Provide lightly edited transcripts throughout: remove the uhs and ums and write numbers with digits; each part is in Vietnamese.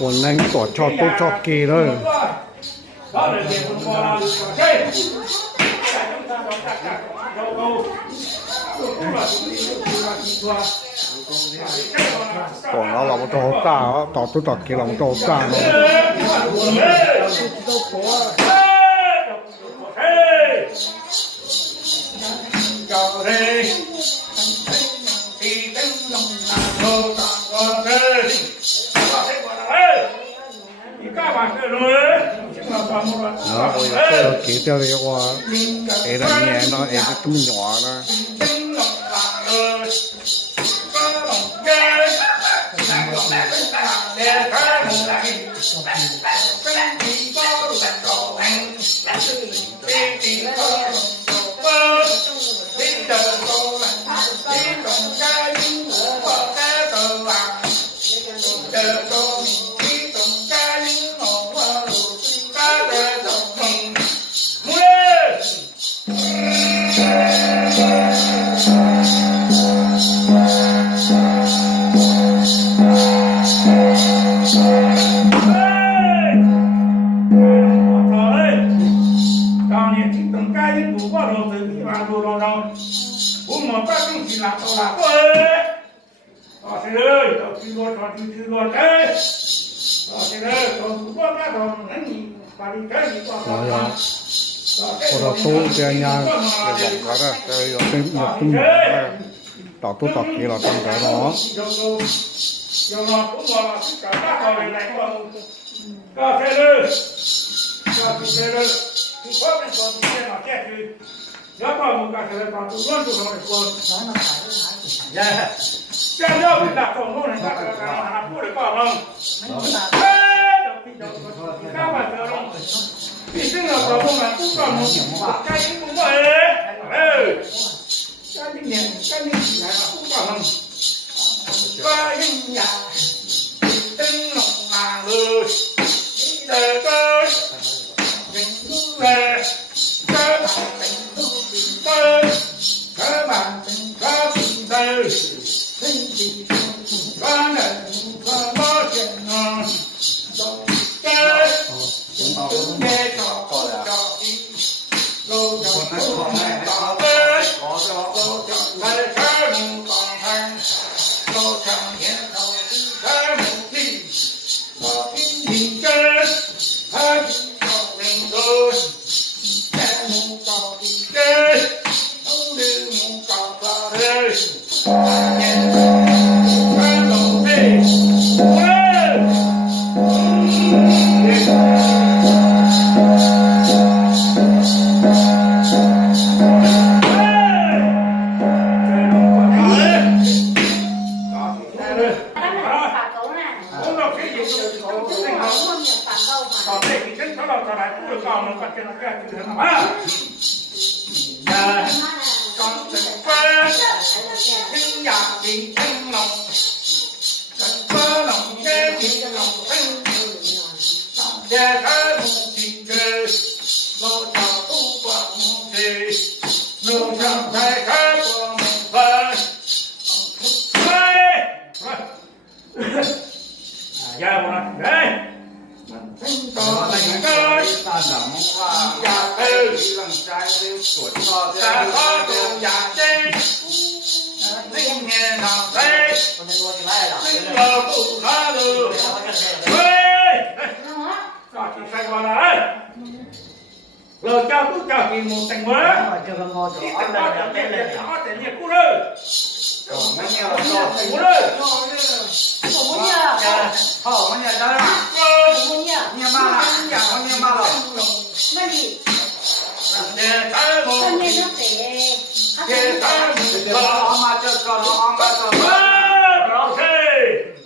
本来做錯都作記啦。còn nó lòng to cả nó tọt tôi tọt cái lòng to cả nó đó bây giờ tôi kỹ theo cái qua cái là nhẹ nó cái tấm nhỏ đó Ora tu dia nya dia buat ada dia yang pun tak tu tak kira tangga no. Rồi cho tôi cho chị một tầng mới. Chị tầng có thể nhiệt cú rồi. Mấy nhà là to tầng mới rồi. Không nhà. Không nhà đó là. Không nhà. Nhà ba là. Nhà ba là. Cái gì? Nhà thái một. Nhà nó tệ. Nhà thái một. Ông mà cho con ông mà cho. Ok.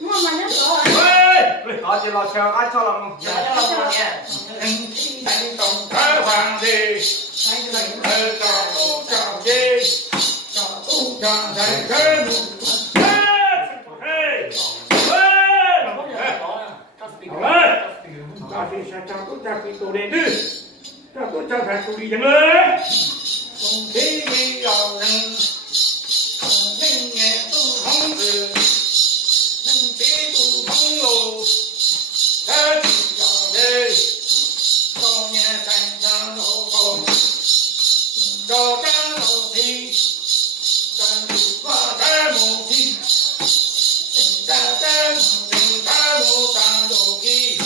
Mà nó có. Có chỉ lo chờ ai cho lòng. Cho lòng nha. Anh tổng thái hoàng gì cho tu cho gì cho tu cho thầy thế cho thì sẽ cho tu cho khi tu đến đi cho tu cho thầy tu đi chẳng ơi không khí đi vào rừng nhưng nhẹ tu không rừng nhưng tí tu không lù thế giờ đi con nghe thành ra lỗ con đồ ta đồ thi cần qua thế mù thi tình ta mù ta đồ thi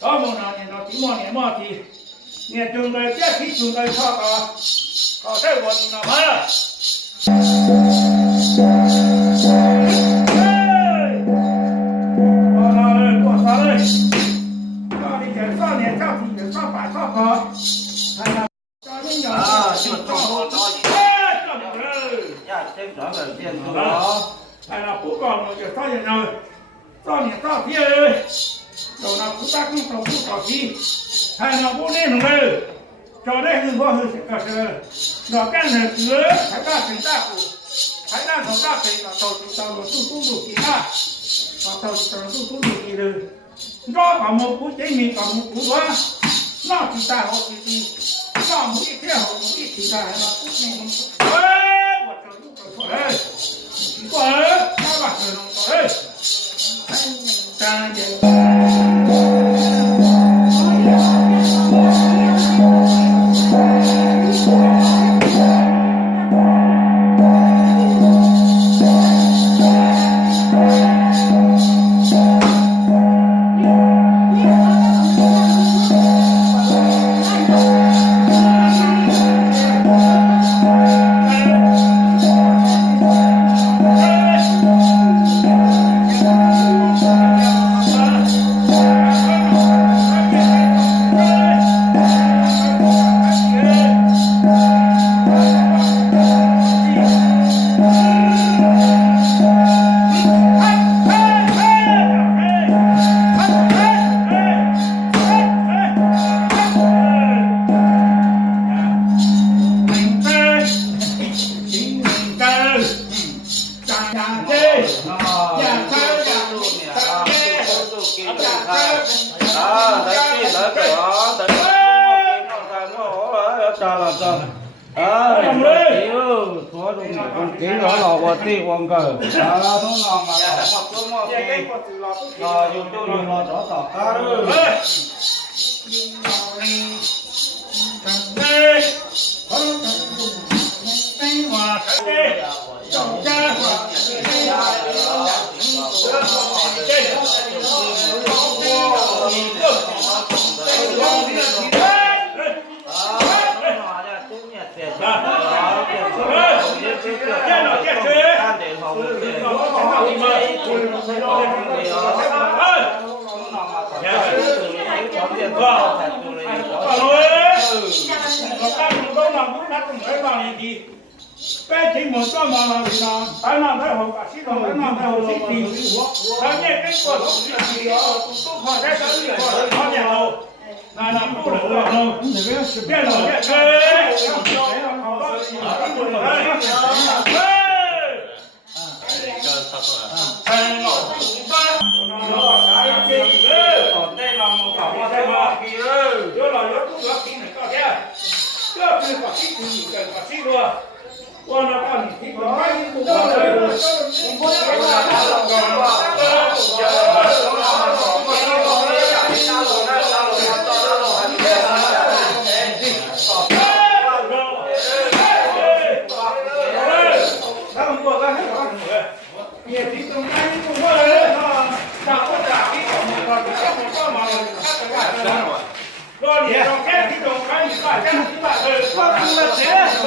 có một nào nó chỉ mò thì nhà trường người biết khi trường người có cái vật nào mà hay là cũng còn một cái sao hiện rồi sao hiện sao kia ơi đầu nào cũng ta cũng không có gì hay là bố nên rồi cho đây hư vô hư sẽ có sự nó cái này cứ phải ta thành ta phụ phải ta thầu ta thành là tàu tàu nó tu đủ kỳ ha tàu tu đủ kỳ rồi do cả một cú chế mình cả một cú đó nó chỉ ta họ chỉ nó một ít thế họ một ít thì ta là cú mình ơi một trò đấy quá các bạn rồi nó đấy ta kiến rõ lò bò ti quăng cờ nó ngon mà một số một cái dùng cho dùng lò rõ tỏ cá cái chỉ một cái mà là tại nào thấy hậu cả sĩ rồi tại nào thấy hậu sĩ thì cái này cái của hậu sĩ thì tôi hỏi cái sự gì họ nhà hậu là làm tu được rồi cái rồi cái